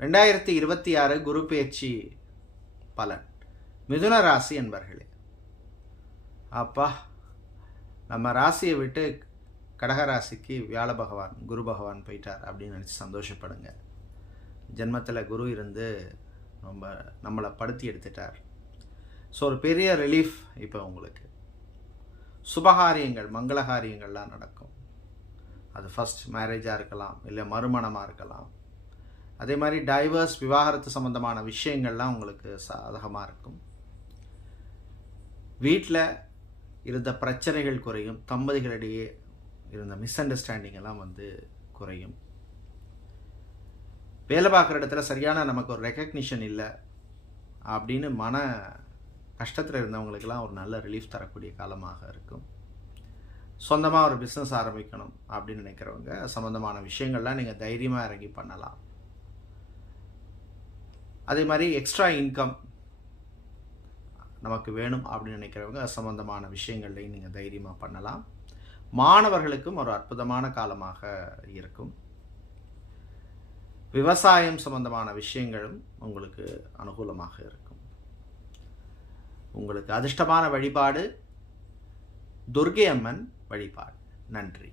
2026 குரு பெயர்ச்சி பலன். மிதுன ராசி என்பர்களே, அப்பா நம்ம ராசியை விட்டு கடகராசிக்கு வியாழ பகவான் குரு பகவான் போயிட்டார் அப்படின்னு நினச்சி சந்தோஷப்படுங்க. ஜென்மத்தில் குரு இருந்து நம்மளை படுத்தி எடுத்துட்டார். ஸோ ஒரு பெரிய ரிலீஃப் இப்போ உங்களுக்கு. சுபகாரியங்கள் மங்களகாரியங்கள்லாம் நடக்கும். அது ஃபஸ்ட் மேரேஜாக இருக்கலாம், இல்லை மறுமணமாக இருக்கலாம். அதே மாதிரி டைவர்ஸ் விவாகரத்து சம்பந்தமான விஷயங்கள்லாம் உங்களுக்கு சாதகமாக இருக்கும். வீட்டில் இருந்த பிரச்சனைகள் குறையும். தம்பதிகளிடையே இருந்த மிஸ் அண்டர்ஸ்டாண்டிங் எல்லாம் குறையும். வேலை பார்க்குற இடத்துல சரியான நமக்கு ஒரு ரெக்கக்னிஷன் இல்லை அப்படின்னு மன கஷ்டத்தில் இருந்தவங்களுக்கெல்லாம் ஒரு நல்ல ரிலீஃப் தரக்கூடிய காலமாக இருக்கும். சொந்தமாக ஒரு பிஸ்னஸ் ஆரம்பிக்கணும் அப்படின்னு நினைக்கிறவங்க சம்மந்தமான விஷயங்கள்லாம் நீங்கள் தைரியமாக இறங்கி பண்ணலாம். அதே மாதிரி எக்ஸ்ட்ரா இன்கம் நமக்கு வேணும் அப்படின்னு நினைக்கிறவங்க சம்பந்தமான விஷயங்கள்லையும் நீங்கள் தைரியமாக பண்ணலாம். மாணவர்களுக்கும் ஒரு அற்புதமான காலமாக இருக்கும். விவசாயம் சம்பந்தமான விஷயங்களும் உங்களுக்கு அனுகூலமாக இருக்கும். உங்களுக்கு அதிர்ஷ்டமான வழிபாடு துர்க்கை அம்மன் வழிபாடு. நன்றி.